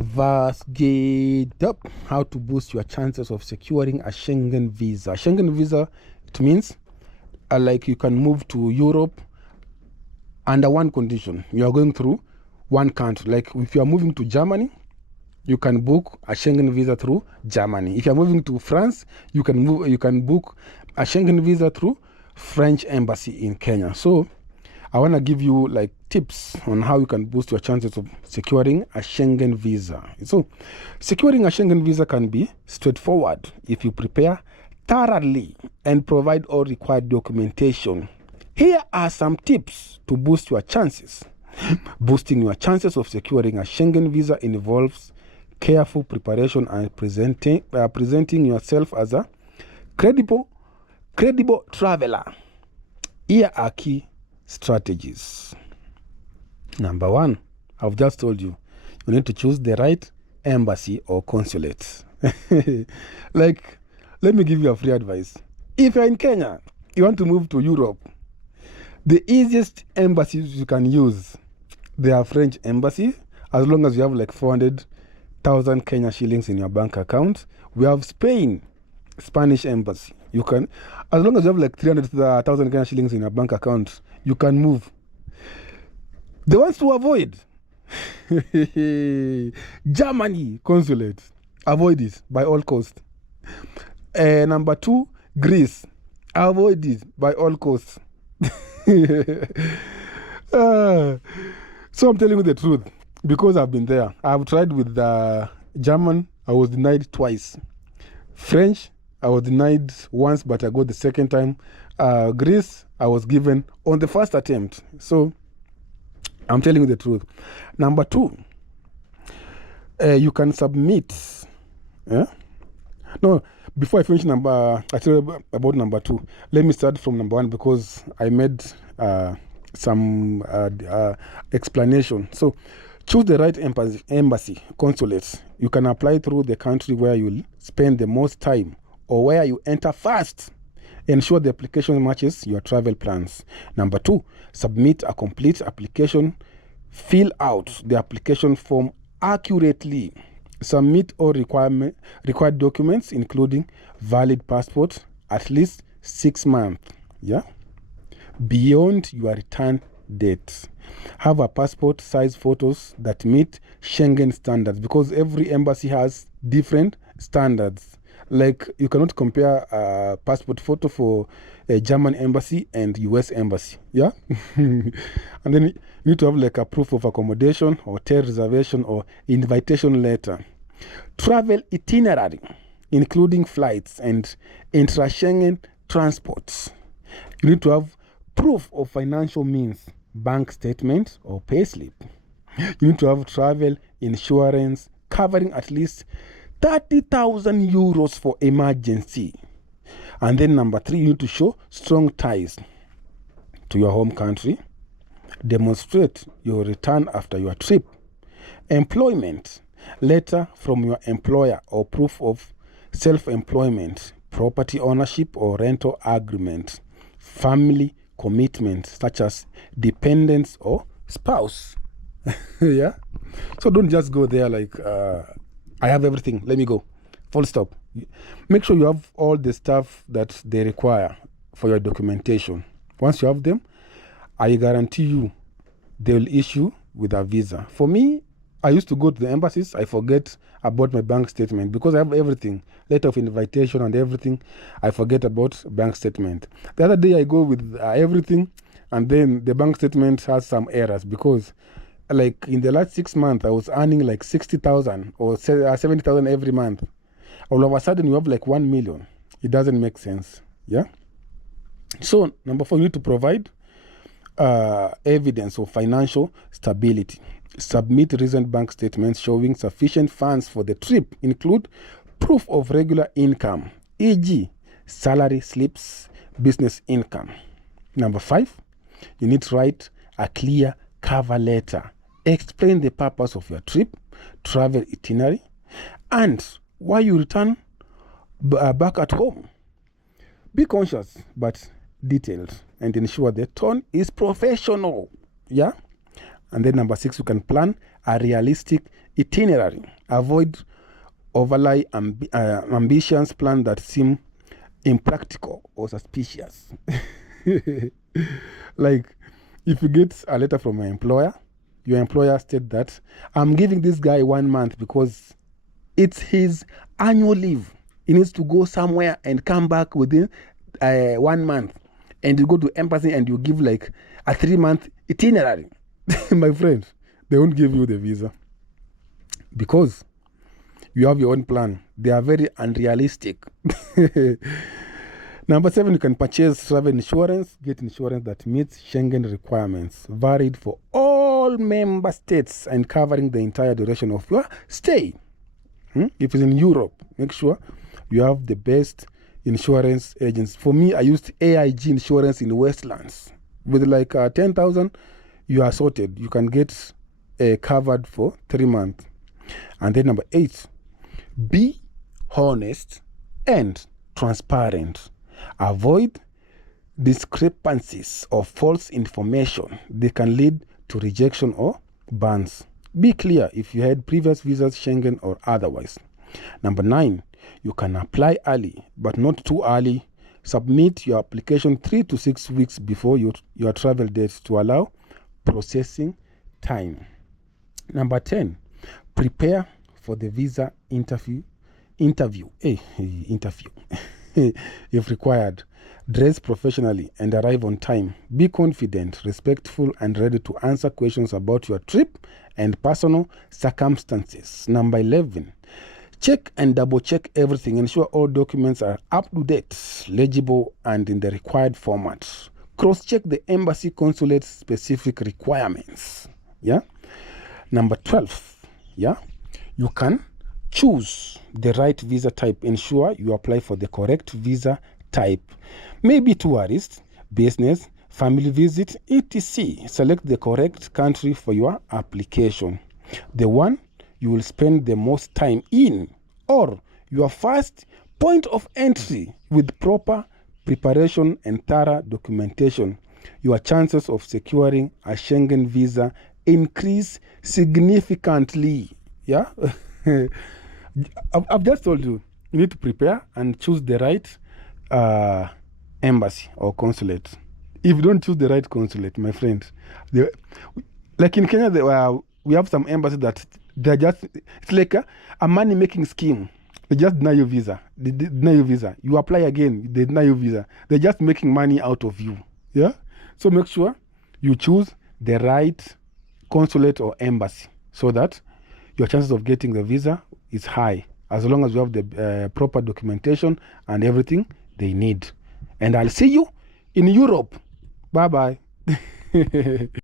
Was geht up? How to boost your chances of securing a Schengen visa. Schengen visa, it means like you can move to Europe under one condition. You are going through one country. Like if you are moving to Germany, you can book a Schengen visa through Germany. If you are moving to France, you can book a Schengen visa through French embassy in Kenya. So I want to give you like tips on how you can boost your chances of securing a Schengen visa. So securing a Schengen visa can be straightforward if you prepare thoroughly and provide all required documentation. Here are some tips to boost your chances. Boosting your chances of securing a Schengen visa involves careful preparation and presenting yourself as a credible traveler. Here are key strategies. Number one, I've just told you, you need to choose the right embassy or consulate. Like, let me give you a free advice. If you're in Kenya, you want to move to Europe, the easiest embassies you can use, they are French embassy, as long as you have like 400,000 Kenya shillings in your bank account. We have Spanish embassy. You can, as long as you have like 300,000 Kenya shillings in your bank account, you can move. The ones to avoid, Germany consulate. Avoid it by all costs. Number two, Greece. Avoid it by all costs. So I'm telling you the truth because I've been there. I've tried with the German. I was denied twice. French, I was denied once, but I got the second time. Greece, I was given on the first attempt. So I'm telling you the truth. Number two, you can submit. No, before I finish I tell you about number two. Let me start from number one because I made some explanation. So choose the right embassy, consulate. You can apply through the country where you'll spend the most time or where you enter first. Ensure the application matches your travel plans. Number two, submit a complete application. Fill out the application form accurately. Submit all required documents, including valid passport, at least 6 months. Yeah. Beyond your return date. Have a passport size photos that meet Schengen standards because every embassy has different standards. Like you cannot compare a passport photo for a German embassy and US embassy. Yeah. And then you need to have like a proof of accommodation, hotel reservation, or invitation letter. Travel itinerary, including flights and intra-Schengen transports. You need to have proof of financial means, bank statement or payslip. You need to have travel insurance covering at least 30,000 euros for emergency. And then number three, you need to show strong ties to your home country. Demonstrate your return after your trip. Employment, letter from your employer or proof of self-employment, property ownership or rental agreement, family commitment such as dependents or spouse. Yeah. So don't just go there like, I have everything, let me go. Full stop. Make sure you have all the stuff that they require for your documentation. Once you have them, I guarantee you they will issue with a visa. For me, I used to go to the embassies. I forget about my bank statement because I have everything, letter of invitation and everything. I forget about bank statement. The other day I go with everything, and then the bank statement has some errors because, like in the last 6 months, I was earning like 60,000 or 70,000 every month. All of a sudden, you have like 1 million. It doesn't make sense. Yeah. So number four, you need to provide evidence of financial stability. Submit recent bank statements showing sufficient funds for the trip. Include proof of regular income, e.g., salary slips, business income. Number five, you need to write a clear cover letter. Explain the purpose of your trip, travel itinerary, and why you return back at home. Be conscious but detailed and ensure the tone is professional. Yeah. And then number six, you can plan a realistic itinerary. Avoid overly ambitious plans that seem impractical or suspicious. Like, if you get a letter from your employer states that I'm giving this guy 1 month because it's his annual leave. He needs to go somewhere and come back within 1 month. And you go to embassy and you give like a 3-month itinerary. My friend, they won't give you the visa because you have your own plan. They are very unrealistic. Number 7, you can purchase travel insurance. Get insurance that meets Schengen requirements, varied for all member states and covering the entire duration of your stay. If it's in Europe, make sure you have the best insurance agents. For me, I used AIG insurance in Westlands. With like 10,000, you are sorted. You can get covered for 3 months. And then number 8, be honest and transparent. Avoid discrepancies or false information. They can lead to rejection or bans. Be clear if you had previous visas, Schengen or otherwise. Number 9, you can apply early, but not too early. Submit your application 3 to 6 weeks before your travel date to allow processing time. Number 10, prepare for the visa interview. If required, dress professionally and arrive on time. Be confident, respectful, and ready to answer questions about your trip and personal circumstances. Number 11, check and double check everything. Ensure all documents are up to date, legible, and in the required format. Cross-check the embassy consulate specific requirements. Yeah. Number 12, yeah, you can choose the right visa type. Ensure you apply for the correct visa type. Maybe tourist, business, family visit, etc. Select the correct country for your application. The one you will spend the most time in, or your first point of entry. With proper preparation and thorough documentation, your chances of securing a Schengen visa increase significantly. Yeah. I've just told you, you need to prepare and choose the right embassy or consulate. If you don't choose the right consulate, my friend, like in Kenya, we have some embassies that they're just, it's like a money-making scheme. They just deny your visa. They deny your visa. You apply again, they deny your visa. They're just making money out of you. Yeah? So make sure you choose the right consulate or embassy so that your chances of getting the visa is high, as long as you have the proper documentation and everything they need. And I'll see you in Europe. Bye-bye.